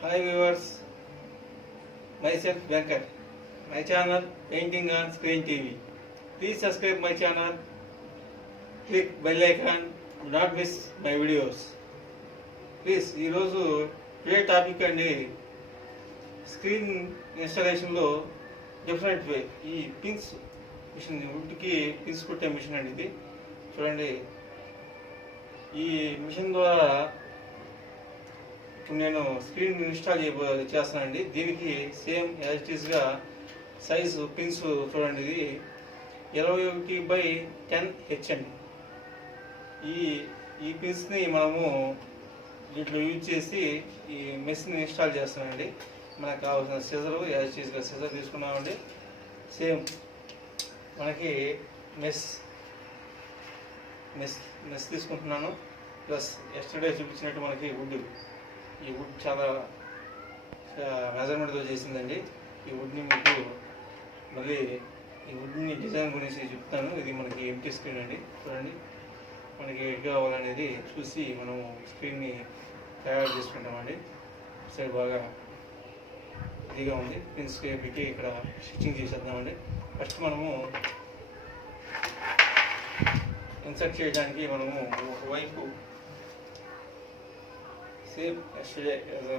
Hi viewers, myself Venkat. My channel Painting on Screen TV. Please subscribe my channel, click bell icon, do not miss my videos. Please ఈరోజు today topic అండి screen ఇన్స్టాలేషన్లో different way. ఈ pins machine, వుడ్కి pins కుట్టే machine అండి ఇది. చూడండి, ఈ machine ద్వారా ఇప్పుడు నేను స్క్రీన్ ఇన్స్టాల్ చేస్తానండి. దీనికి సేమ్ యాజ్ ఇట్ ఈస్గా సైజు పిన్స్ చూడండి, ఇది 21x10H అండి. ఈ పిన్స్ని మనము దీంట్లో యూజ్ చేసి ఈ మెస్ని ఇన్స్టాల్ చేస్తానండి. మనకు కావాల్సిన సిజరు యాజ్ ఇట్ ఈస్గా సిజర్ తీసుకున్నామండి. సేమ్ మనకి మెస్ తీసుకుంటున్నాను. ప్లస్ ఎస్టర్డే చూపించినట్టు మనకి ఈ వుడ్ చాలా మెజర్మెంట్తో చేసిందండి. ఈ వుడ్ని మీకు మళ్ళీ ఈ వుడ్ని డిజైన్ గురించి చెప్తాను. ఇది మనకి ఎంటీ స్క్రీన్ అండి. చూడండి, మనకి ఎడ్ కావాలనేది చూసి మనము స్క్రీన్ని తయారు చేసుకుంటామండి. సైడ్ బాగా ఇదిగా ఉంది, పిన్స్ పెట్టి ఇక్కడ స్టిచ్చింగ్ చేసేద్దామండి. ఫస్ట్ మనము ఇన్సర్ట్ చేయడానికి మనము ఒకవైపు సేమ్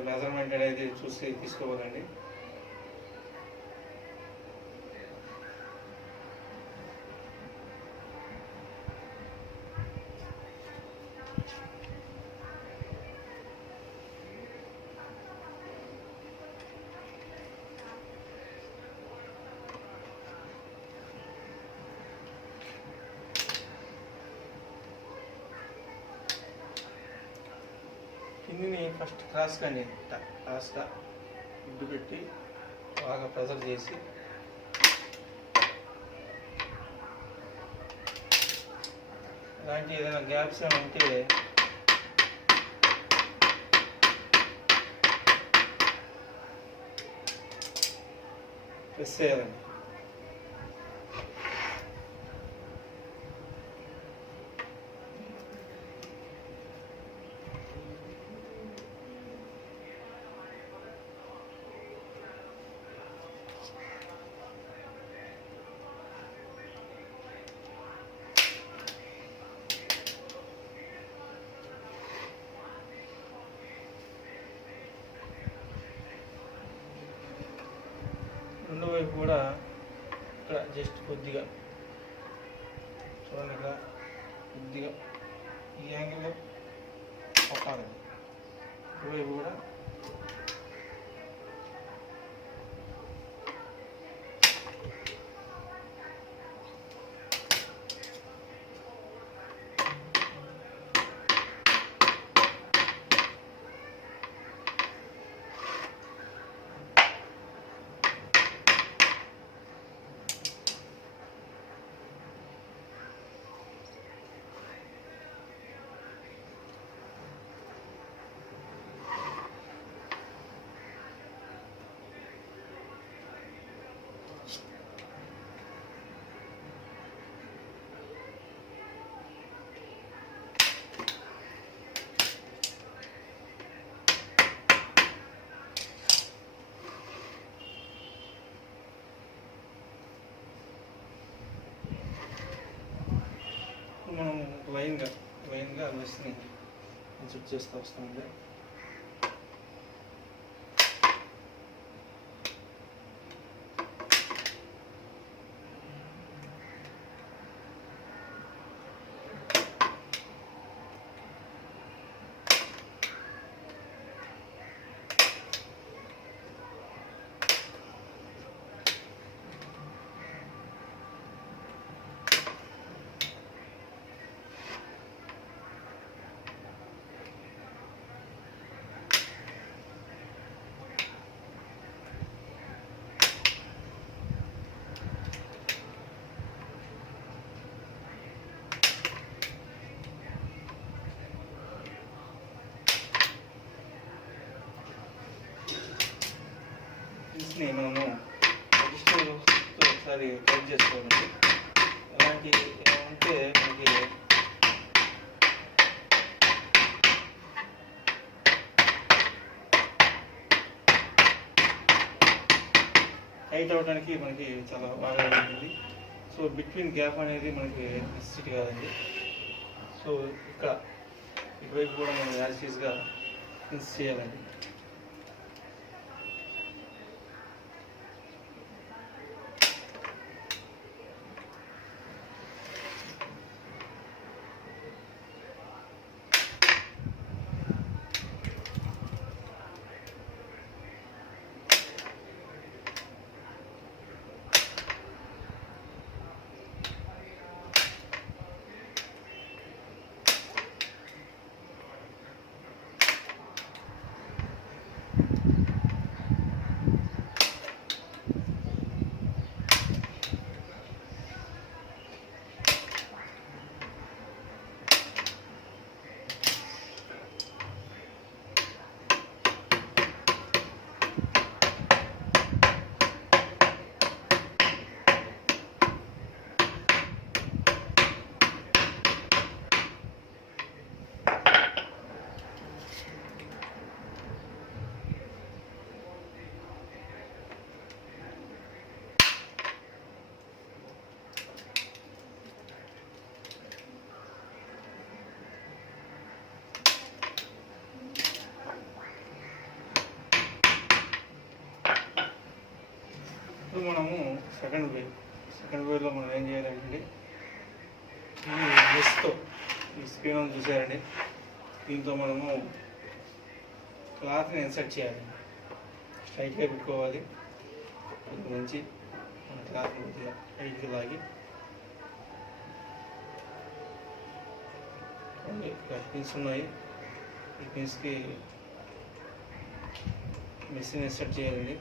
మెజర్మెంట్ అనేది చూసి తీసుకోవాలండి. పిన్ని ఫస్ట్ క్రాస్గా గుడ్డు పెట్టి బాగా ప్రెజర్ చేసి ఇలాంటి ఏదైనా గ్యాప్స్ ఏమైనా ఉంటే ప్రెస్ చేయాలండి. రెండో వైపు కూడా ఇక్కడ జస్ట్ కొద్దిగా చూడండి, ఇక్కడ కొద్దిగా ఈ యాంగిల్లో పప్పాలండి. ఇటువైపు కూడా మనం లైన్గా మెస్ని ఇన్సర్ట్ చేస్తూ వస్తామండి. పిన్స్ని మనము ఒకసారి టైట్ చేసుకోవాలండి. అలాంటి ఏమంటే మనకి టైట్ అవడానికి మనకి చాలా బాగా ఉంటుంది. సో బిట్వీన్ గ్యాప్ అనేది మనకి నెసెసిటీ కాదండి. సో ఇక్కడ ఇటువైపు కూడా మనం యాజ్ ఈజ్గా ఫినిష్ చేయాలండి. ఇప్పుడు మనము సెకండ్ వేలో మనం ఏం చేయాలంటే ఈ మెస్తో ఈ స్క్రీన్ చూసారండి, దీంతో మనము క్లాత్ని ఇన్సర్ట్ చేయాలి. స్ట్రైట్గా పెట్టుకోవాలి. ఇది నుంచి మన క్లాత్ని కొద్దిగా టైట్గా లాగి పిన్స్ ఉన్నాయి, ఈ పిన్స్కి మెస్ని ఇన్సర్ట్ చేయాలండి.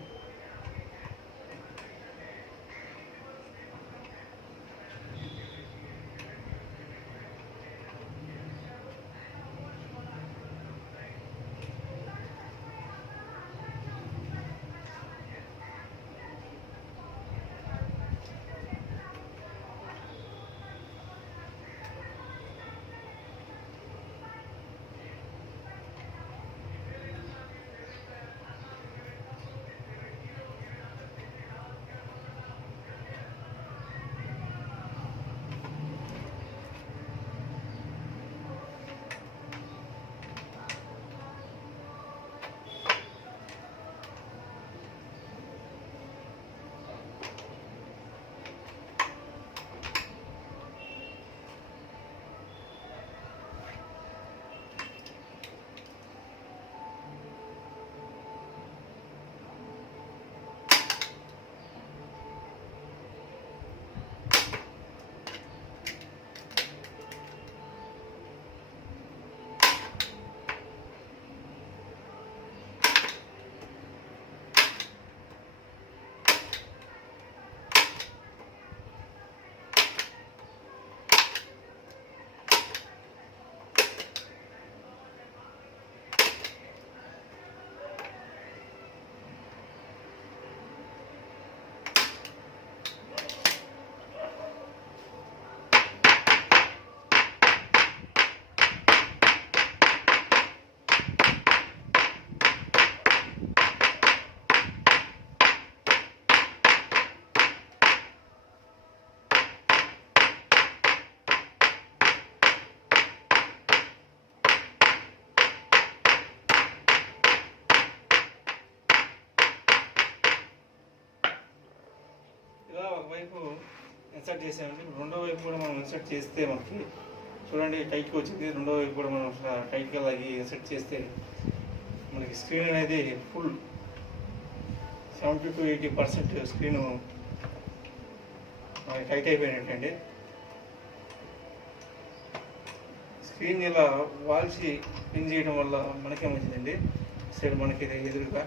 ఒకవైపు ఇన్సర్ట్ చేసామండి, రెండో వైపు కూడా మనం ఇన్సర్ట్ చేస్తే మనకి చూడండి టైట్గా వచ్చింది. రెండో వైపు కూడా మనం టైట్గా లాగి ఇన్సర్ట్ చేస్తే మనకి స్క్రీన్ అనేది ఫుల్ 70 to 80% స్క్రీను మనకి టైట్ అయిపోయినట్టండి. స్క్రీన్ ఇలా వాల్చి పిన్ చేయడం వల్ల మనకే మంచిదండి. సైడ్ మనకి ఎదురుగా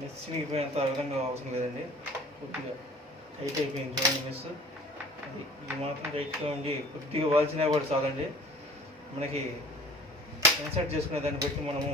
మెస్ చినిగిపోయేంత విధంగా అవసరం లేదండి. కొద్దిగా టైట్ అయిపోయింది చూడండి మెస్. అది ఈ మాత్రం టైట్గా ఉండి కొద్దిగా వాల్చినా కూడా చాలండి. మనకి ఇన్సర్ట్ చేసుకునే దాన్ని బట్టి మనము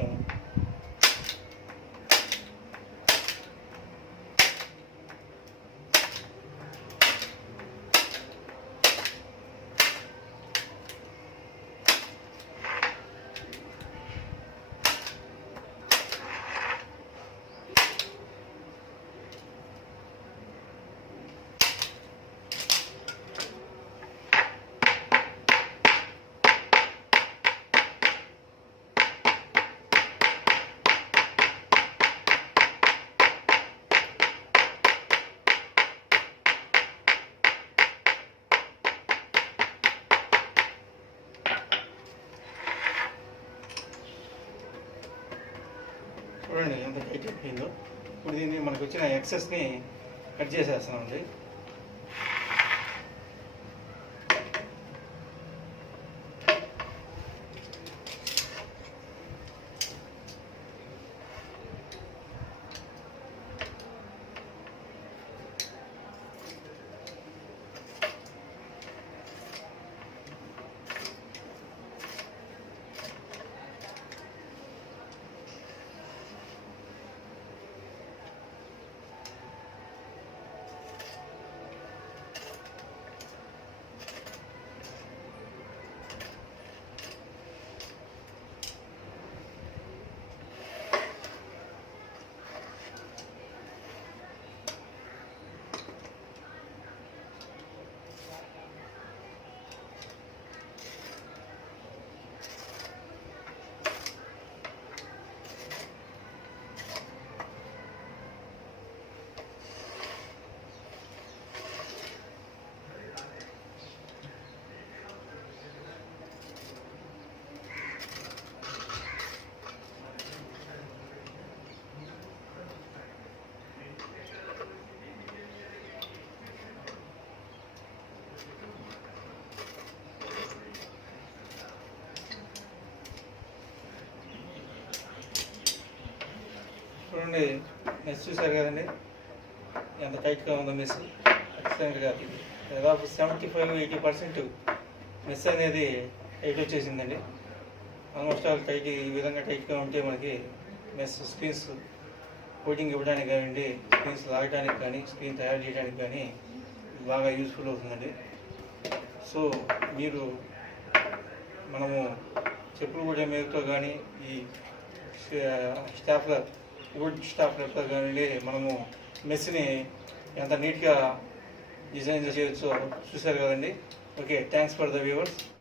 చూడండి ఎంత టైట్ అయిపోయిందో. ఇప్పుడు దీన్ని మనకు వచ్చిన ఎక్సెస్ని కట్ చేసేస్తామండి. చూడండి మెస్ చూసారు కదండి ఎంత టైట్గా ఉందో మెస్. ఎక్సలెంట్గా దాదాపు 75-80% మెస్ అనేది టైట్ వచ్చేసిందండి. ఆల్మోస్ట్ ఆల్ టైట్ ఈ విధంగా టైట్గా ఉంటే మనకి మెస్ స్క్రీన్స్ కోటింగ్ ఇవ్వడానికి కానివ్వండి, స్క్రీన్స్ లాగడానికి కానీ, స్క్రీన్ తయారు చేయడానికి కానీ బాగా యూస్ఫుల్ అవుతుందండి. సో మీరు మనము చెప్పులు కూడా మీదతో కానీ ఈ స్టాప్లర్ వుడ్ స్టాప్లర్తో కానీ మనము మెస్ని ఎంత నీట్గా డిజైన్ చేయొచ్చో చూసారు కదండి. Okay, thanks for the viewers.